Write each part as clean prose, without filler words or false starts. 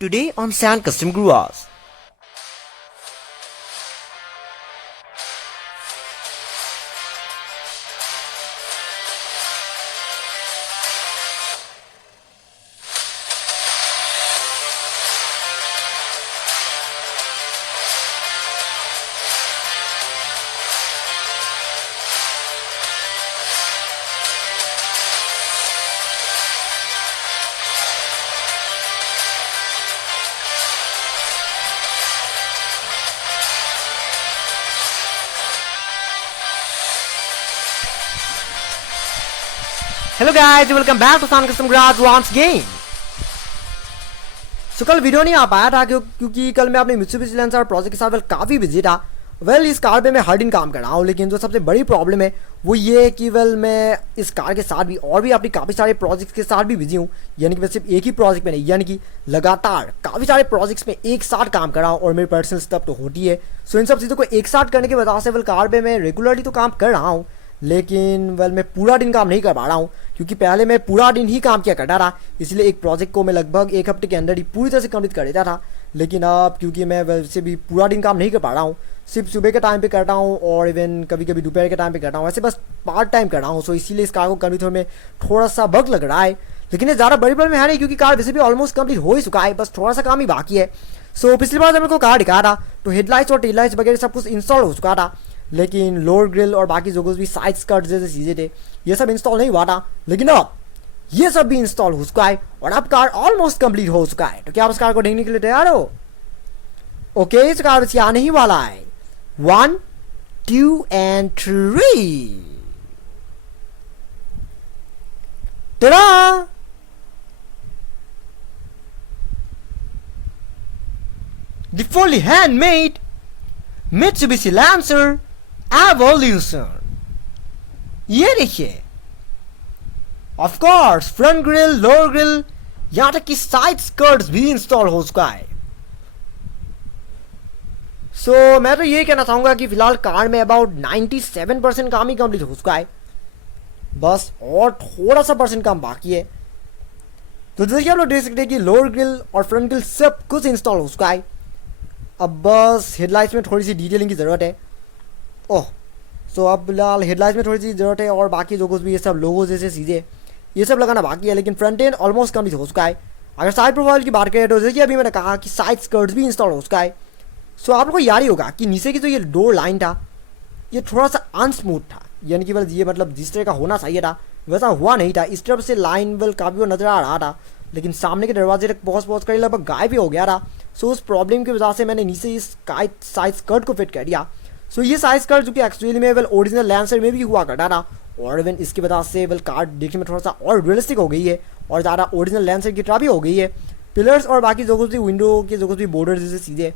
Today on Sand Custom Grooves. Hello guys, welcome back to Sand Custom Grooves once again. So कल video नहीं आ पाया था क्योंकि कल मैं अपने मित्सुबिशी लैंसर प्रोजेक्ट के साथ काफ़ी बिजी था। इस कार पे मैं हर दिन काम कर रहा हूँ, लेकिन जो सबसे बड़ी प्रॉब्लम है वो ये है कि मैं इस कार के साथ भी और भी अपनी काफ़ी सारे प्रोजेक्ट्स के साथ भी बिजी हूँ। यानी कि मैं सिर्फ एक ही प्रोजेक्ट में नहीं, यानी कि लगातार काफ़ी सारे प्रोजेक्ट्स में एक साथ काम कर रहा हूँ और मेरी पर्सनल स्टफ तो होती है। सो इन सब चीज़ों को एक साथ करने की वजह से कार पे मैं रेगुलरली तो काम कर रहा हूँ, लेकिन मैं पूरा दिन काम नहीं कर पा रहा हूँ, क्योंकि पहले मैं पूरा दिन ही काम किया करता था। इसलिए एक प्रोजेक्ट को मैं लगभग एक हफ्ते के अंदर ही पूरी तरह से कंप्लीट कर देता था। लेकिन अब क्योंकि मैं वैसे भी पूरा दिन काम नहीं कर पा रहा हूँ, सिर्फ सुबह के टाइम पे करता हूँ और इवन कभी कभी दोपहर के टाइम पे करता हूँ, वैसे बस पार्ट टाइम कर रहा हूँ। सो इसीलिए इस कार को कंप्लीट होने में थोड़ा सा वक्त लग रहा है, लेकिन ये ज़्यादा बड़ी प्रॉब्लम है नहीं, क्योंकि कार वैसे भी ऑलमोस्ट कंप्लीट हो ही चुका है, बस थोड़ा सा काम ही बाकी है। सो पिछली बार जब मेरे को कार दिखा था तो हेडलाइट्स और टेल लाइट्स वगैरह सब कुछ इंस्टॉल हो चुका था, लेकिन लोअर ग्रिल और बाकी जो कुछ भी साइड स्कर्ट जैसे चीज़ें थे ये सब इंस्टॉल नहीं हुआ था। लेकिन अब ये सब भी इंस्टॉल हो चुका है और अब कार ऑलमोस्ट कंप्लीट हो चुका है। तो क्या आप इस कार को देखने के लिए तैयार हो? ओके, इस कार बस आने ही वाला है। 1 2 and 3। Ta-da! The fully handmade Mitsubishi Lancer Evolution। ये देखिए, of course front grille, lower grill, यहाँ तक कि साइड स्कर्ट्स भी इंस्टॉल हो चुका है। सो मैं तो ये कहना चाहूँगा कि फिलहाल कार में अबाउट 97% काम ही कंप्लीट हो चुका है, बस और थोड़ा सा परसेंट काम बाकी है। तो जैसे कि आप लोग देख सकते हैं कि लोअर ग्रिल और फ्रंट ग्रिल सब कुछ इंस्टॉल हो चुका है। अब बस हेडलाइट्स में थोड़ी सी डिटेलिंग की ज़रूरत है। ओह, सो अब फिलहाल हेडलाइट्स में थोड़ी सी ज़रूरत है और बाकी जो कुछ भी ये सब लोगो जैसे चीज़ें ये सब लगाना बाकी है, लेकिन फ्रंट एंड ऑलमोस्ट कंप्लीट हो चुका है। अगर साइड प्रोफाइल की बात करें तो जैसे कि अभी मैंने कहा कि साइड स्कर्ट्स भी इंस्टॉल हो चुका है। सो आप लोग को याद ही होगा कि नीचे की जो ये डोर लाइन था ये थोड़ा सा अनस्मूथ था, यानी कि ये मतलब जिस तरह का होना चाहिए था वैसा हुआ नहीं था। इस तरफ से लाइन काफ़ी नज़र आ रहा था, लेकिन सामने के दरवाजे तक पहुँच कर लगभग गायब ही हो गया था। सो उस प्रॉब्लम की वजह से मैंने नीचे इस साइड स्कर्ट को फिट कर दिया। सो ये साइड स्कर्ट जो कि एक्चुअली में ओरिजिनल लैंसर में भी हुआ करता था, और इवन इसकी वजह से कार देखने में थोड़ा सा और रियलिस्टिक हो गई है और ज़्यादा ओरिजिनल लैंसर की तरह भी हो गई है। पिलर्स और बाकी जो कुछ भी विंडो के जो कुछ भी बॉर्डर जैसे चीज़ें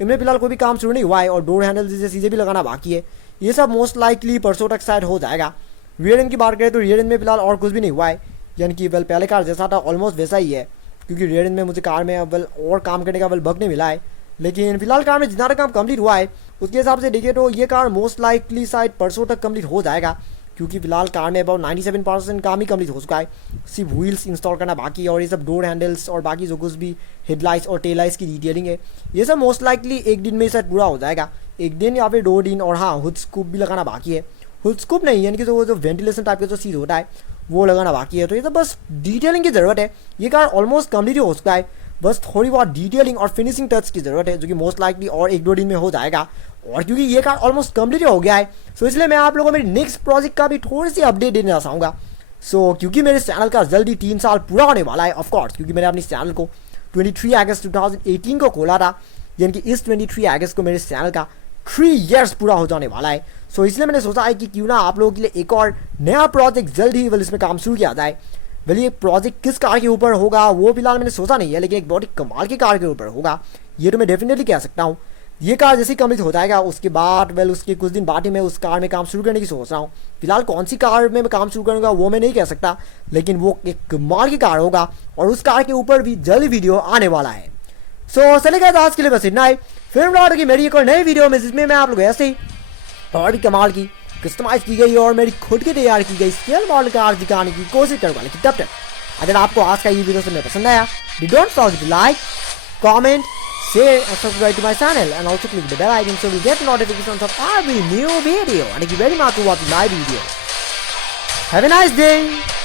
इनमें फिलहाल कोई भी काम शुरू नहीं हुआ है, और डोर हैंडल जैसे चीज़ें भी लगाना बाकी है। ये सब मोस्ट लाइकली परसों तक शायद हो जाएगा। रियर एंड की बात करें तो रियर एंड में फिलहाल और कुछ भी नहीं हुआ है, यानी कि पहले कार जैसा था ऑलमोस्ट वैसा ही है, क्योंकि रियर एंड में मुझे कार में और काम करने का वक्त नहीं मिला है। लेकिन फिलहाल कार में जितना काम कंप्लीट हुआ है उसके हिसाब से देखिए तो ये कार मोस्ट लाइकली शायद परसों तक कंप्लीट हो जाएगा, क्योंकि फिलहाल कार में अबाउट 97% काम ही कंप्लीट हो चुका है। सिर्फ व्हील्स इंस्टॉल करना बाकी है और ये सब डोर हैंडल्स और बाकी जो कुछ भी हेडलाइट्स और टेल लाइट्स की डिटेलिंग है ये सब मोस्ट लाइकली एक दिन में शायद पूरा हो जाएगा, एक दिन या फिर 2 दिन। और हाँ, हुड स्कूप भी लगाना बाकी है। हुड स्कूप नहीं, यानी कि जो वेंटिलेशन टाइप का जो चीज़ होता है वो लगाना बाकी है। तो ये सब बस डिटेलिंग की ज़रूरत है। ये कार ऑलमोस्ट कंप्लीट हो चुका है, बस थोड़ी बहुत डिटेलिंग और फिनिशिंग टच की ज़रूरत है, जो कि मोस्ट लाइकली और 1-2 दिन में हो जाएगा। और क्योंकि ये कार ऑलमोस्ट कंप्लीट हो गया है, सो इसलिए मैं आप लोगों को मेरी नेक्स्ट प्रोजेक्ट का भी थोड़ी सी अपडेट देना चाहूँगा। सो क्योंकि मेरे चैनल का जल्दी 3 साल पूरा होने वाला है, ऑफकोर्स, क्योंकि मैंने अपने चैनल को 23 अगस्त 2018 को खोला था, यानी कि इस 23 अगस्त को मेरे चैनल का 3 ईयर्स पूरा हो जाने वाला है। सो इसलिए मैंने सोचा है कि क्यों ना आप लोगों के लिए एक और नया प्रोजेक्ट जल्द ही इसमें काम शुरू किया जाए। ये प्रोजेक्ट किस कार के ऊपर होगा वो फिलहाल मैंने सोचा नहीं है, लेकिन एक बहुत ही कमाल की कार के ऊपर होगा, ये तो मैं डेफिनेटली कह सकता हूँ। ये कार जैसे ही कंप्लीट हो जाएगा उसके बाद उसके कुछ दिन बाद ही मैं उस कार में काम शुरू करने की सोच रहा हूँ। फिलहाल कौन सी कार में मैं काम शुरू करूँगा वो मैं नहीं कह सकता, लेकिन वो एक कमाल की कार होगा और उस कार के ऊपर भी जल्द वीडियो आने वाला है। सो चलेगा आज के लिए बस इतना ही। फिर मिला मेरी एक और नई वीडियो में, जिसमें मैं आप लोग ऐसे ही और भी कमाल की कस्टमाइज की गई और मेरी खुद की तैयार की गई स्केल मॉडल कार दिखाने की कोशिश करूँगा। लेकिन तब तक अगर आपको आज का ये वीडियो से पसंद आया, don't forget to like, comment, share and subscribe to my channel, and also click the bell icon so you get notifications of every new video. And thank you very much for watching my video. Have a nice day.